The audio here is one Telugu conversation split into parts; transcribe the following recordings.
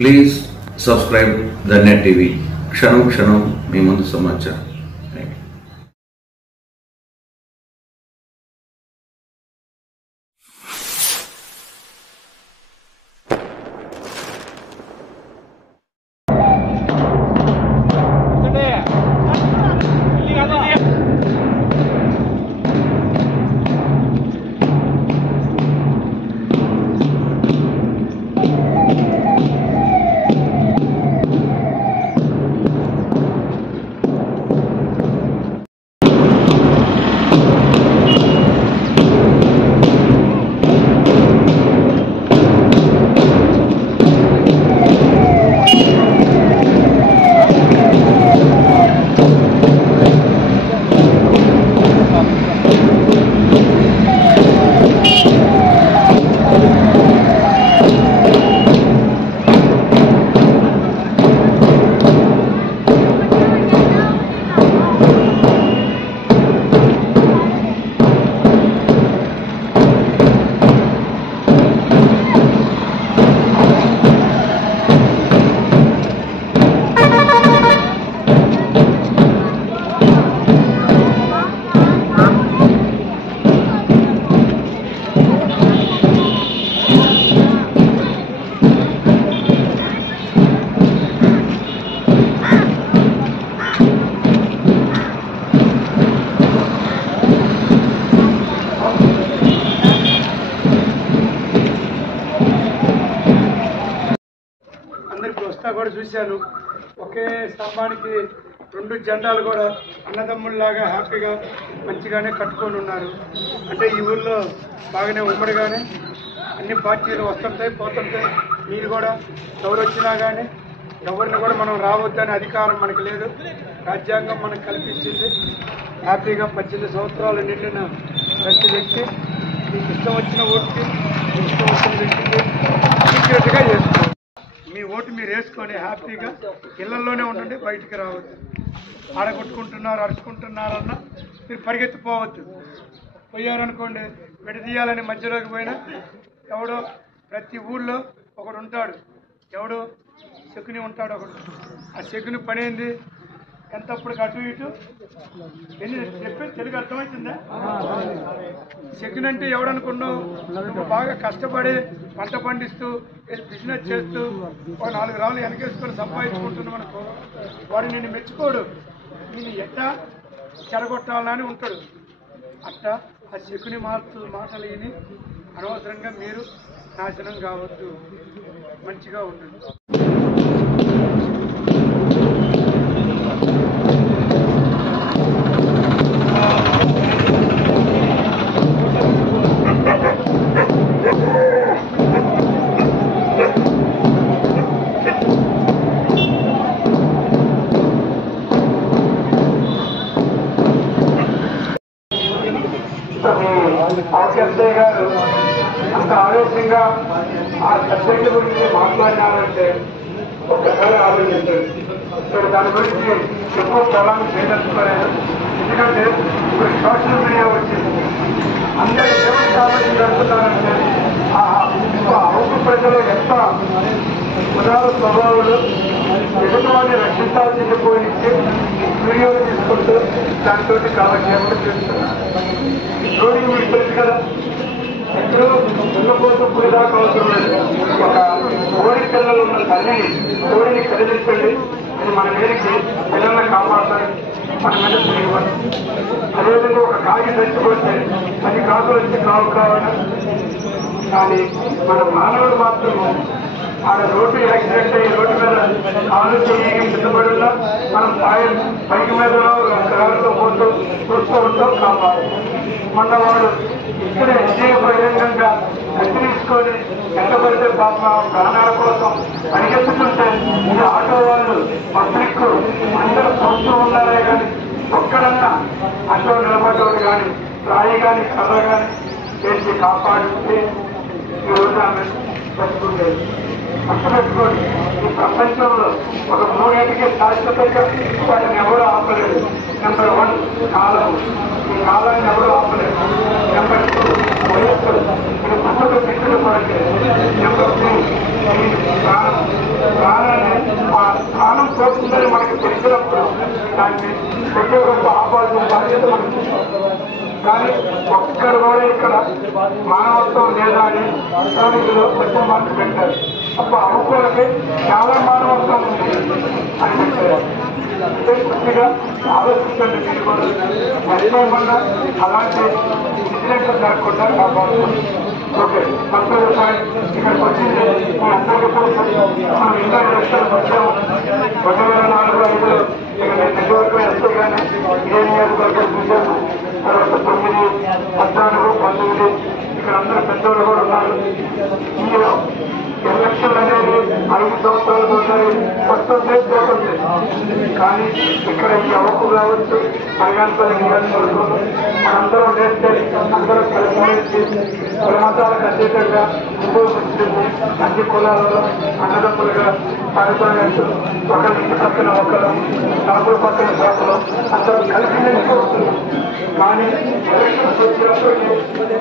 Please subscribe the net TV. క్షణం క్షణం మీ ముందు సమాచారం. కూడా చూశాను. ఒకే స్తంభానికి రెండు జెండాలు కూడా అన్నదమ్ముల్లాగా హ్యాపీగా మంచిగానే కట్టుకొని ఉన్నారు. అంటే ఈ ఊళ్ళో బాగానే ఉమ్మడిగానే అన్ని పార్టీలు వస్తుంటాయి పోతుంటాయి. మీరు కూడా ఎవరు వచ్చినా కానీ ఎవరిని కూడా మనం రావద్దనే అధికారం మనకు లేదు. రాజ్యాంగం మనకు కల్పించింది. హ్యాపీగా 18 సంవత్సరాలు నిండిన ప్రతి వ్యక్తి మీకు ఇష్టం వచ్చిన ఓటుకి ఇష్టం వచ్చిన వ్యక్తికి సీక్రెట్గా చేసుకోవాలి. మీ ఓటు మీరు వేసుకొని హ్యాపీగా ఇళ్లలోనే ఉండండి, బయటికి రావద్దు. ఆడగొట్టుకుంటున్నారు అరుచుకుంటున్నారన్నా మీరు పరిగెత్తిపోవద్దు. పోయారనుకోండి విడదీయాలని మధ్యలోకి పోయినా ఎవడో ప్రతి ఊళ్ళో ఒకడు ఉంటాడు, ఎవడో శకుని ఉంటాడు ఒకడు. ఆ శకుని పని ఏంది? ఎంతప్పటికి అటు ఇటు ఎన్ని చెప్పి తెలుగు అర్థమవుతుందా? శకుని అంటే ఎవడనుకున్నావు? నువ్వు బాగా కష్టపడి పంట పండిస్తూ బిజినెస్ చేస్తూ ఒక 4 రాళ్ళు వెనకేసుకొని సంపాదించుకుంటున్నావు అనుకో, వాడు నిన్ను మెచ్చుకోడు, నేను ఎట్టా చెడగొట్టాలని ఉంటాడు. అట్టా ఆ శకుని మాటలు విని అనవసరంగా మీరు నాశనం కావద్దు, మంచిగా ఉండండి. ఆర్కెస్ట్రా గారు అంత ఆవేశంగా ఆ సబ్జెక్ట్ గురించి మాట్లాడినారంటే ఒక్కసారి ఆలోచించండి. ఇప్పుడు దాని గురించి ఎక్కువ స్థలాన్ని చేయదలుచుకోలేదు. ఎందుకంటే ఇప్పుడు సోషల్ మీడియా వచ్చింది. అందరూ ఏమైనా ఆలోచించుతున్నారంటే ఆ అవుకు ప్రజలు ఎంత ఉదార స్వభావాలు ఎదుటివాడిని రక్షించాల్సింది పోయించి వీడియోలు తీసుకుంటూ దాంతో కాలక్షేపం చేస్తున్నారు. రోడ్డు మీకు తెలుసు కదా, ఎక్కడో పిల్లపోతూ పులిదాకా అవసరం లేదు. ఒక కోడి పిల్లలు ఉన్న తల్లిని కోడిని కదిలించండి, అది మన మీదకి పిల్లల్ని కాపాడతాయి, మన మీద తిరిగివ్వండి. అదేవిధంగా ఒక కాగి తెచ్చుకుంటే 10 కాకులు వచ్చి కావాలి. కానీ మన మానవుడు మాత్రము ఆడ రోడ్డు యాక్సిడెంట్ అయ్యి రోడ్డు మీద కాలు చేయగా సిద్ధపడినా మనం పైకి మీద కారుతో పోతూ చూస్తూ ఉంటాం, కాపాడు. మొన్న వాడు ఇక్కడ బహిరంగంగా తీసుకొని ఎంతపడితే పాప ప్రాణాల కోసం పరిగెత్తుతుంటే ఇది ఆటో వాళ్ళు పబ్లిక్ అందరూ చూస్తూ ఉన్నారే కానీ ఒక్కడన్నా ఆటో నిలబడ్డవాడు కానీ రాయి కానీ కర్ర కానీ చేసి కాపాడితే ఈ రోజు ఆమె బతుకుండేది. అర్థపెట్టుకోండి, ఈ ప్రపంచంలో ఒక 3 శాశ్వతంగా వాటిని ఎవరు ఆపలేదు. నెంబర్ 1 కాలం, ఈ కాలాన్ని ఎవరు ఆపలేదు. నెంబర్ 2 వయస్సులు, ఇది పుట్టుక పిట్టులు కొరకే. నెంబర్ 3 ప్రాణం, దాన్ని కొద్దిగా గొప్ప ఆపాల్సిన బాధ్యత మనకి. కానీ ఒక్కరు కూడా ఇక్కడ మానవత్వం లేదా అని శ్రామికులు కొంచెం మార్పు పెట్టారు. అప్పుడు అవకులకి చాలా మానవత్వం ఉంది అని పెట్టారు. అంటే కొద్దిగా ఆలోచించండి మీరు కూడా. మర్చిపోకుండా అలాంటి ఇన్సిడెంట్లు జరగకుండా కాపాడుతుంది. ఓకే, ఫస్ట్ ఇక్కడికి వచ్చింది మీ అందరికీ మనం ఎన్నో ఎలక్షన్లకు వచ్చాము. 2004-5 ఇక నేను నియోజకవర్గం వస్తే కానీ ఏ నియోజకవర్గం చూసాము. తర్వాత 9, 14, 19 ఇక్కడ అందరూ పెద్దవాళ్ళు కూడా ఉన్నారు. ఈ ఎలక్షన్లు అనేది 5 సంవత్సరాలు ఒకసారి మొత్తం చేసిపోతుంది. కానీ ఇక్కడ ఈ అవకు కావచ్చు పరిగణపల్లి నియోజకవర్గంలో మనందరం నేర్చుకొని అందరం కలిసి కులమతాలకు అతీతంగా హిందూ ముస్లింలు అన్ని కులాలలో అన్నదమ్ములుగా పారిపోయినట్టు ఒకరి ఇంటి పక్కన ఒకరు షాపుల పక్కన షాపులు అందరం కలిసి నేర్చుకుంటున్నాం. కానీ ఎలక్షన్స్ వచ్చినప్పటికీ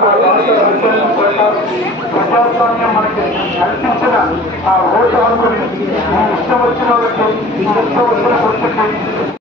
ఆ రాష్ట్ర రాజ్యాంగం ప్రకారం ప్రజాస్వామ్యం మనకి కల్పించిన ఆ ఓటు హక్కుని ఇష్టం వచ్చిన వాళ్ళకి ఇష్టం వచ్చిన వ్యక్తికి